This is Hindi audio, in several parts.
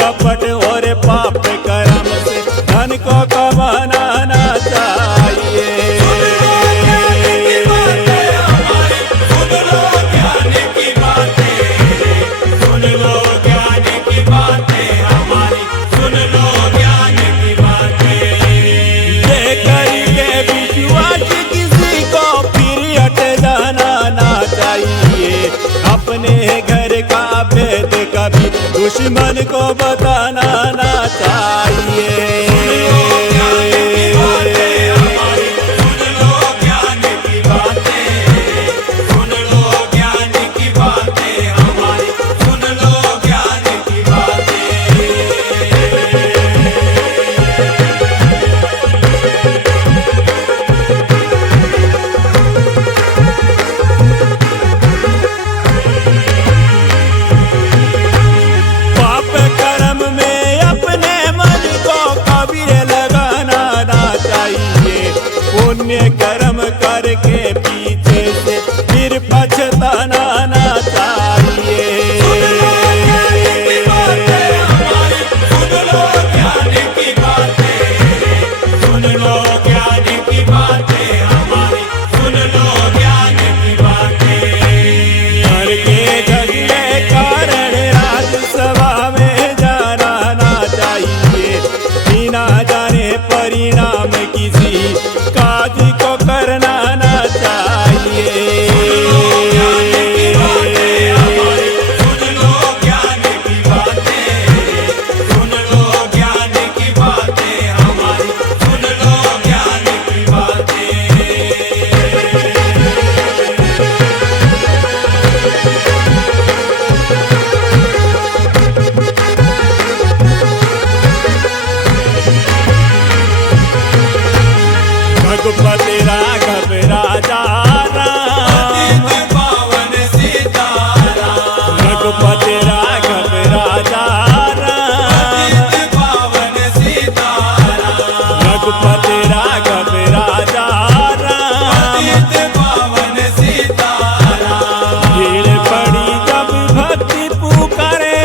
कपट और पाप कर्म से धन को कमाना ना चाहिए। अपने घर का भेद कभी दुश्मन को बताना ना चाहिए। पुण्य कर्म करके पीछे से फिर पछताना ना चाहिए। घर के झगड़े कारण राज्यसभा में जाना ना चाहिए। बिना जाने परिणाम किसी काज को करना ना चाहिए। रघुपति राघव राजा राम, पावन सीताराम। रघुपति राघव राजा राम, पावन सीताराम। रघुपति राघव राजा राम, पावन सीताराम। भीड़ पड़ी जब भक्ति पुकारे,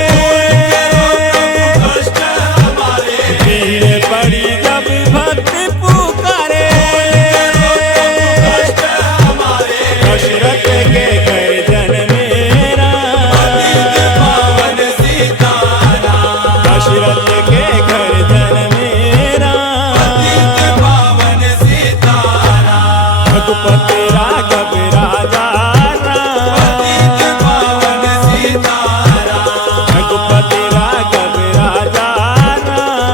भीड़ पड़ी जब भक्ति पुकारे। दशरथ के घर जन मेरा, पावन सीताराम। दशरथ के घर जन मेरा, पावन सीताराम। रघुपति राघव राजा राम, पावन सीताराम। रघुपति राघव राजा राम,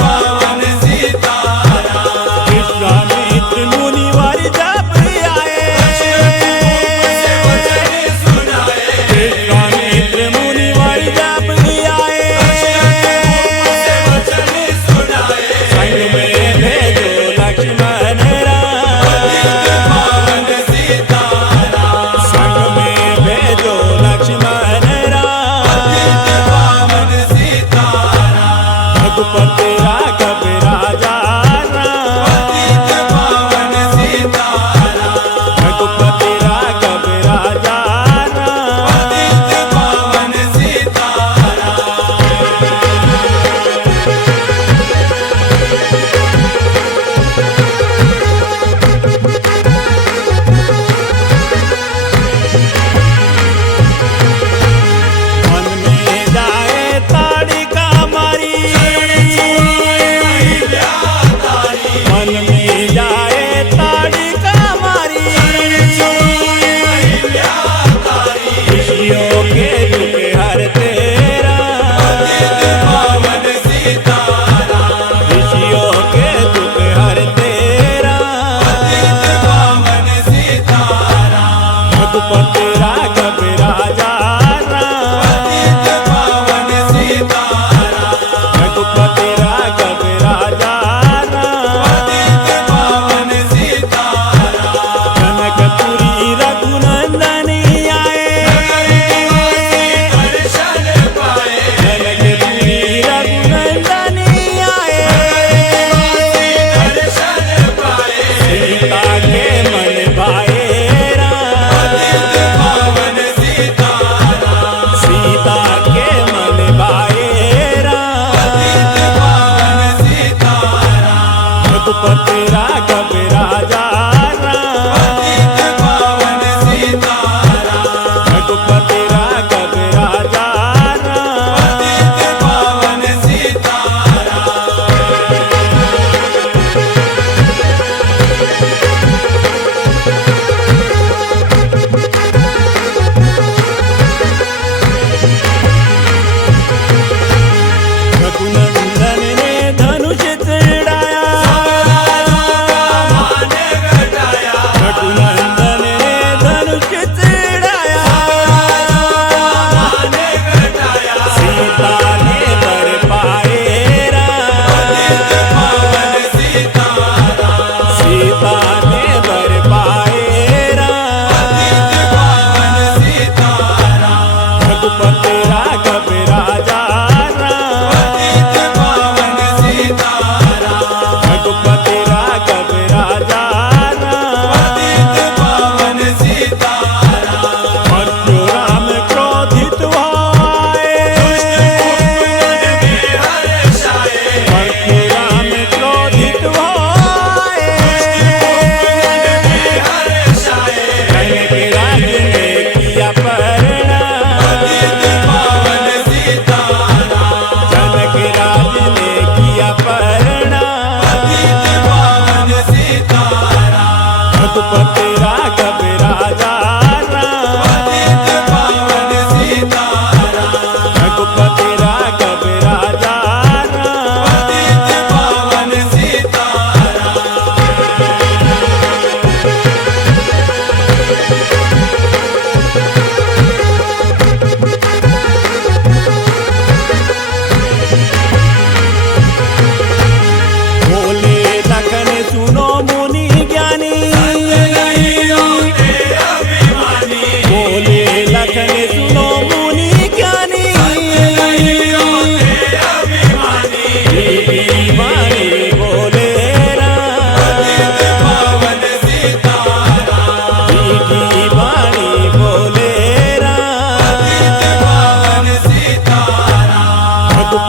पावन सीताराम। विश्वामित्र मुनिवर जब विश्वामित्र मुनिवर जब आए, संग में भेजो लक्ष्मण राम, पावन सीताराम। संग में भेजो लक्ष्मण राम, पावन सीताराम। रघुपति राघव राजा राम, पावन सीताराम। रघुपति राघव राजा मन में जाए ताड़ी का मारी,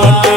कोटी